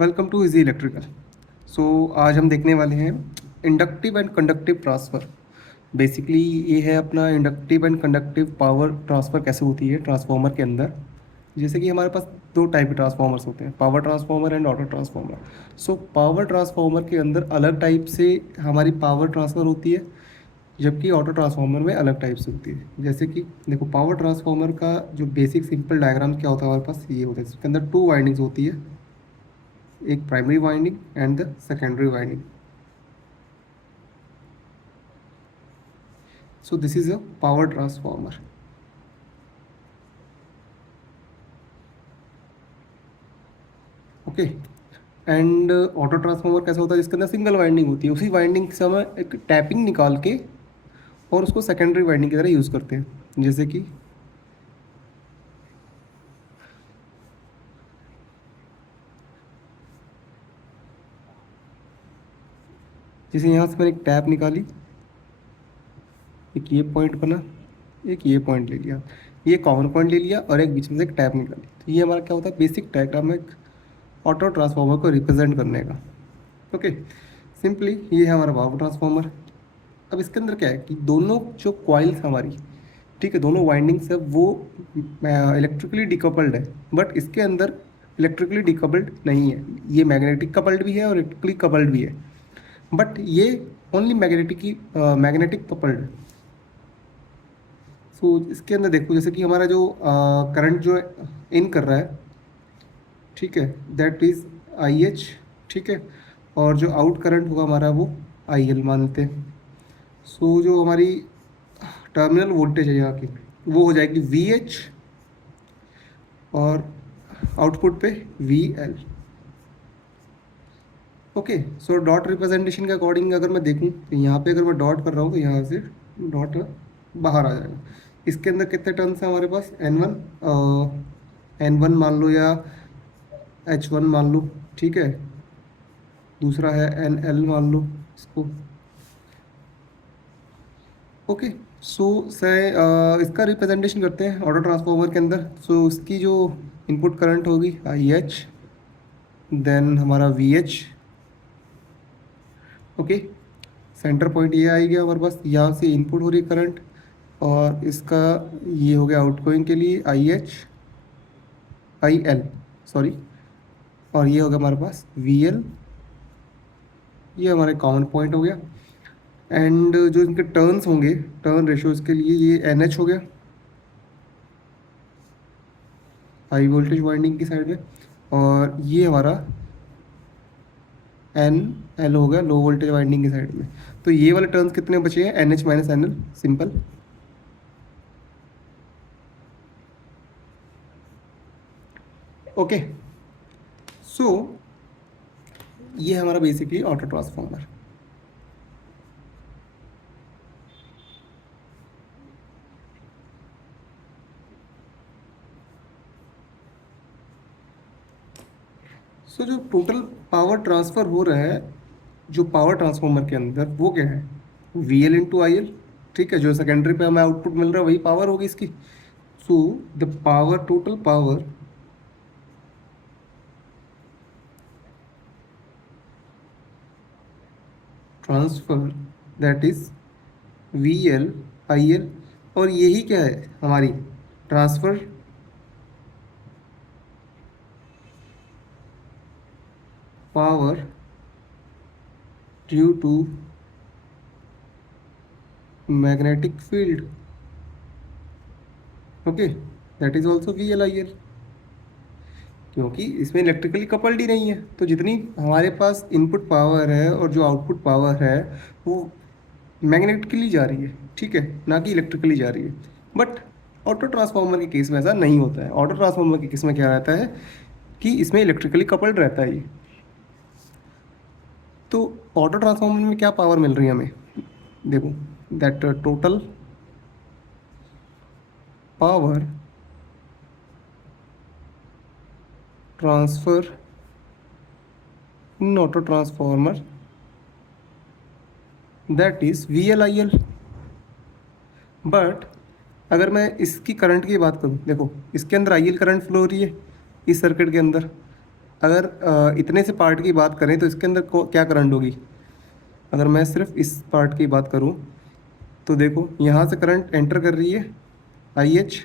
Welcome to easy electrical. So आज हम देखने वाले हैं inductive and conductive transfer. Basically ये है अपना inductive and conductive power transfer कैसे होती है ट्रांसफार्मर के अंदर। जैसे कि हमारे पास दो टाइप के ट्रांसफार्मर्स होते हैं, power transformer and auto transformer. So power transformer के अंदर अलग टाइप से हमारी पावर ट्रांसफ़र होती है, जबकि ऑटो ट्रांसफार्मर में अलग टाइप से होती है। जैसे कि देखो, पावर ट्रांसफार्मर का जो बेसिक सिंपल डायग्राम क्या होता है हमारे पास, ये होता है। इसके अंदर टू वाइंडिंग्स होती है, एक primary winding and the secondary winding. So this is a power transformer. Okay. And auto transformer कैसा होता है, जिसके अंदर सिंगल वाइंडिंग होती है। उसी वाइंडिंग से हम एक टैपिंग निकाल के और उसको सेकेंडरी वाइंडिंग की तरह यूज़ करते हैं। जैसे यहाँ से मैंने एक टैप निकाली, एक ये पॉइंट बना, एक ये पॉइंट ले लिया, ये कॉमन पॉइंट ले लिया और एक बीच में से एक टैप निकाली। तो ये हमारा क्या होता है, बेसिक डायग्राम है ऑटो ट्रांसफार्मर को रिप्रेजेंट करने का। ओके, सिंपली ये है हमारा पावर ट्रांसफार्मर। अब इसके अंदर क्या है कि दोनों जो कॉइल्स हमारी, ठीक है, दोनों वाइंडिंग्स है वो इलेक्ट्रिकली डिकपल्ड है, बट इसके अंदर इलेक्ट्रिकली डिकपल्ड नहीं है। ये मैग्नेटिक कपल्ड भी है और इलेक्ट्रिकली कपल्ड भी है, बट ये ओनली मैग्नेटिक कपल्ड। सो इसके अंदर देखो, जैसे कि हमारा जो करंट जो इन कर रहा है, ठीक है, दैट इज़ आई एच, ठीक है, और जो आउट करंट होगा हमारा वो आई एल मानते हैं। सो जो हमारी टर्मिनल वोल्टेज है यहाँ की, वो हो जाएगी वी एच और आउटपुट पे V L. Okay, so dot representation के अकॉर्डिंग अगर मैं देखूँ तो यहाँ पे अगर मैं डॉट कर रहा हूँ तो यहाँ से डॉट बाहर आ जाएगा। इसके अंदर कितने टर्न्स हैं हमारे पास, एन वन मान लो या एच वन मान लो, ठीक है। दूसरा है एन एल मान लो इसको। ओके, सो से इसका रिप्रेजेंटेशन करते हैं ऑटो ट्रांसफार्मर के अंदर। सो इसकी जो इनपुट करंट होगी आई एच, देन हमारा V H. Okay, centre point ये आ गया हमारे पास, यहाँ से इनपुट हो रही करंट, और इसका ये हो गया आउटगोइंग के लिए I H, I L, sorry, और ये हो गया हमारे पास वी एल। ये हमारे कॉमन पॉइंट हो गया। एंड जो इनके टर्न्स होंगे, टर्न रेशियोज के लिए, ये एन एच हो गया हाई वोल्टेज वाइंडिंग की साइड में, और ये हमारा एन एल हो गया लो वोल्टेज वाइंडिंग की साइड में। तो ये वाले टर्न्स कितने बचे हैं, N H minus N L, simple. Okay, so ये हमारा बेसिकली ऑटो ट्रांसफार्मर। सो जो टोटल पावर ट्रांसफ़र हो रहा है जो पावर ट्रांसफार्मर के अंदर, वो क्या है, V L into I L, ठीक है। जो सेकेंडरी पे हमें आउटपुट मिल रहा है वही पावर होगी इसकी। So the power, total power transfer, that is V L I L. और यही क्या है हमारी transfer power due to magnetic field. Okay, that is also V L I L, क्योंकि इसमें इलेक्ट्रिकली कपल्ड ही नहीं है। तो जितनी हमारे पास इनपुट पावर है और जो आउटपुट पावर है वो मैग्नेटिकली जा रही है, ठीक है, ना कि इलेक्ट्रिकली जा रही है। बट ऑटो ट्रांसफार्मर के केस में ऐसा नहीं होता है। ऑटो ट्रांसफार्मर के केस में क्या रहता है कि इसमें इलेक्ट्रिकली कपल्ड रहता है ये। तो ऑटो ट्रांसफार्मर में क्या पावर मिल रही है हमें, देखो, that total power transfer in auto transformer, that is V L I L. But अगर मैं इसकी करंट की बात करूँ, देखो इसके अंदर आई एल करंट फ्लो हो रही है इस सर्किट के अंदर, अगर इतने से पार्ट की बात करें तो इसके अंदर क्या करंट होगी। अगर मैं सिर्फ इस पार्ट की बात करूं तो देखो यहाँ से करंट एंटर कर रही है आई एच,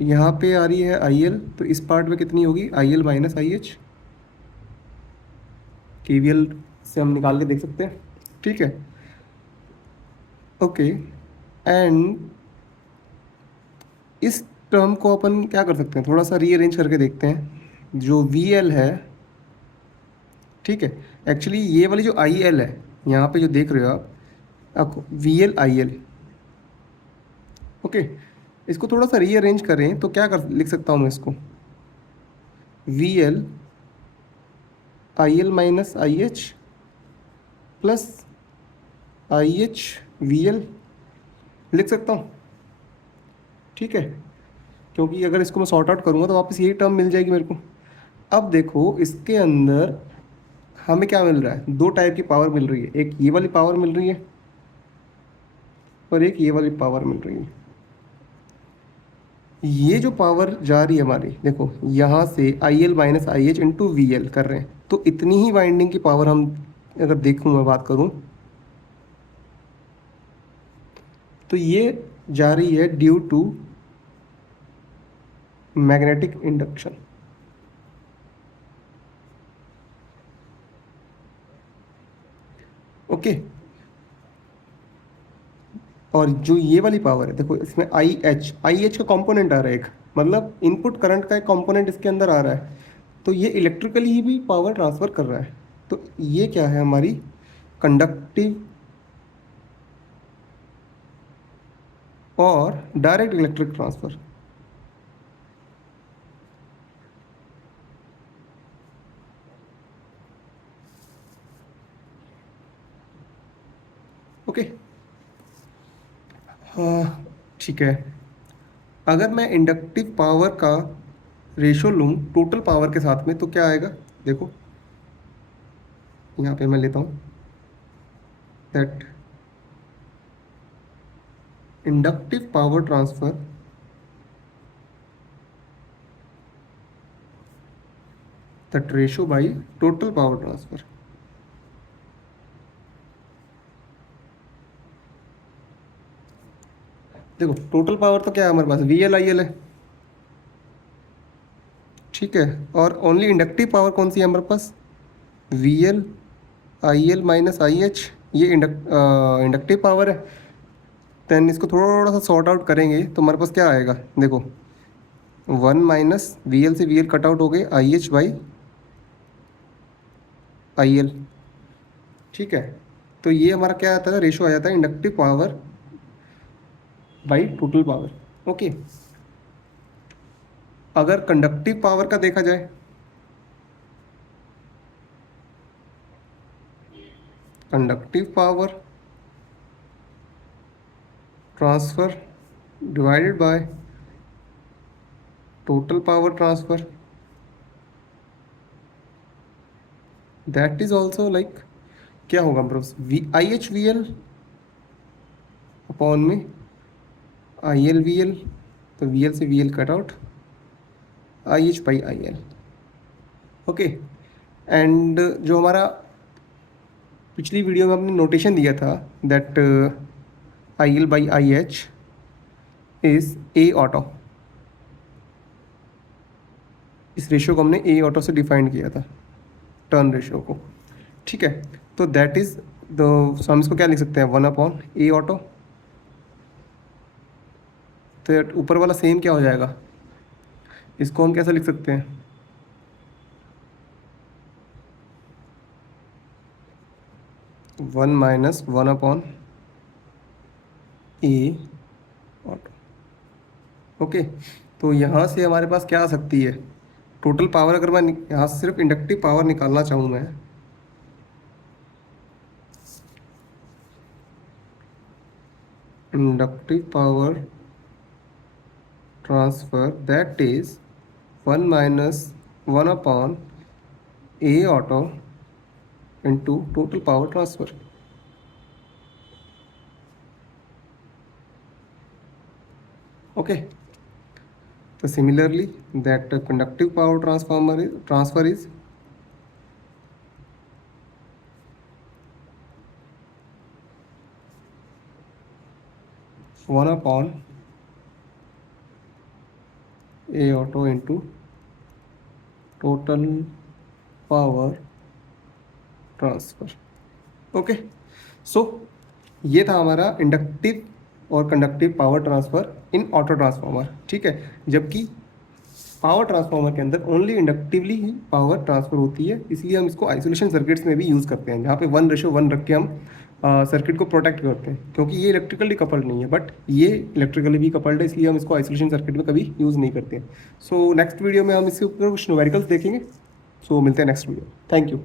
यहाँ पे आ रही है आई एल, तो इस पार्ट में कितनी होगी आई एल माइनस आई एच। के वी एल से हम निकाल के देख सकते हैं, ठीक है। ओके, एंड इस टर्म को अपन क्या कर सकते हैं, थोड़ा सा रीअरेंज करके देखते हैं। जो वी एल है, ठीक है, एक्चुअली ये वाली जो आई एल है यहाँ पे जो देख रहे हो आप we L I L, okay. इसको थोड़ा सा रीअरेंज करें तो क्या कर लिख सकता हूँ मैं इसको, we L I L minus I H plus I H V L लिख सकता हूँ, ठीक है। क्योंकि अगर इसको मैं सॉर्ट आउट करूँगा तो वापस यही टर्म मिल जाएगी मेरे को। अब देखो इसके अंदर हमें क्या मिल रहा है, दो टाइप की पावर मिल रही है, एक ये वाली पावर मिल रही है और एक ये वाली पावर मिल रही है। ये जो पावर जा रही है हमारी, देखो यहाँ से आई L minus I H into V L कर रहे हैं, तो इतनी ही वाइंडिंग की पावर हम अगर देखूँ मैं बात करूँ तो ये जा रही है due to magnetic induction, okay. और जो ये वाली पावर है देखो इसमें आई एच का कंपोनेंट आ रहा है एक, मतलब इनपुट करंट का एक कंपोनेंट इसके अंदर आ रहा है, तो ये इलेक्ट्रिकली ही भी पावर ट्रांसफ़र कर रहा है। तो ये क्या है हमारी कंडक्टिव और डायरेक्ट इलेक्ट्रिक ट्रांसफ़र, ओके। हाँ, ठीक है। अगर मैं इंडक्टिव पावर का रेशो लूँ टोटल पावर के साथ में तो क्या आएगा, देखो यहाँ पे मैं लेता हूँ that inductive power transfer that ratio by total power transfer. देखो टोटल पावर तो क्या है हमारे पास वी एल आई एल है, ठीक है। और ओनली इंडक्टिव पावर कौन सी है हमारे पास, V L I L minus I H, ये इंडक्टिव पावर है। देन इसको थोड़ा सा सॉर्ट आउट करेंगे तो हमारे पास क्या आएगा, देखो वन माइनस वी एल से वी एल कट आउट हो गए आई एच बाई आई एल, ठीक है। तो ये हमारा क्या आता है, रेशो आ जाता है inductive power by total power, okay. अगर कंडक्टिव पावर का देखा जाए, conductive power transfer divided by total power transfer, that is also like क्या होगा bros, V I H V L upon में आई एल वी एल, तो V L से V L cut out I H by I L, okay. And जो हमारा पिछली video में हमने नोटेशन दिया था that I L by I H is a auto, इस रेशियो को हमने ए ऑटो से डिफाइन किया था टर्न रेशियो को, ठीक है। तो दैट इज़ द, हम इसको क्या लिख सकते हैं, वन अपॉन ए ऑटो, तो ऊपर वाला सेम क्या हो जाएगा, इसको हम कैसे लिख सकते हैं, one minus one upon a auto, okay. तो यहाँ से हमारे पास क्या आ सकती है, टोटल पावर अगर मैं यहाँ से सिर्फ इंडक्टिव पावर निकालना चाहूँ मैं, inductive power transfer that is one minus one upon a auto into total power transfer, okay. तो similarly that conductive power transfer is 1/A auto into total power transfer. Okay, so ये था हमारा inductive और conductive power transfer in auto transformer. ठीक है, जबकि power transformer के अंदर ओनली इंडक्टिवली ही पावर ट्रांसफर होती है, इसलिए हम इसको आइसोलेशन सर्किट्स में भी यूज़ करते हैं, जहाँ पे 1:1 रख के हम सर्किट को प्रोटेक्ट करते हैं, क्योंकि ये इलेक्ट्रिकली कपल्ड नहीं है, बट ये इलेक्ट्रिकली भी कपल्ड है, इसलिए हम इसको आइसोलेशन सर्किट में कभी यूज़ नहीं करते हैं। सो नेक्स्ट वीडियो में हम इसके ऊपर कुछ न्यूमेरिकल्स देखेंगे। सो मिलते हैं नेक्स्ट वीडियो। Thank you.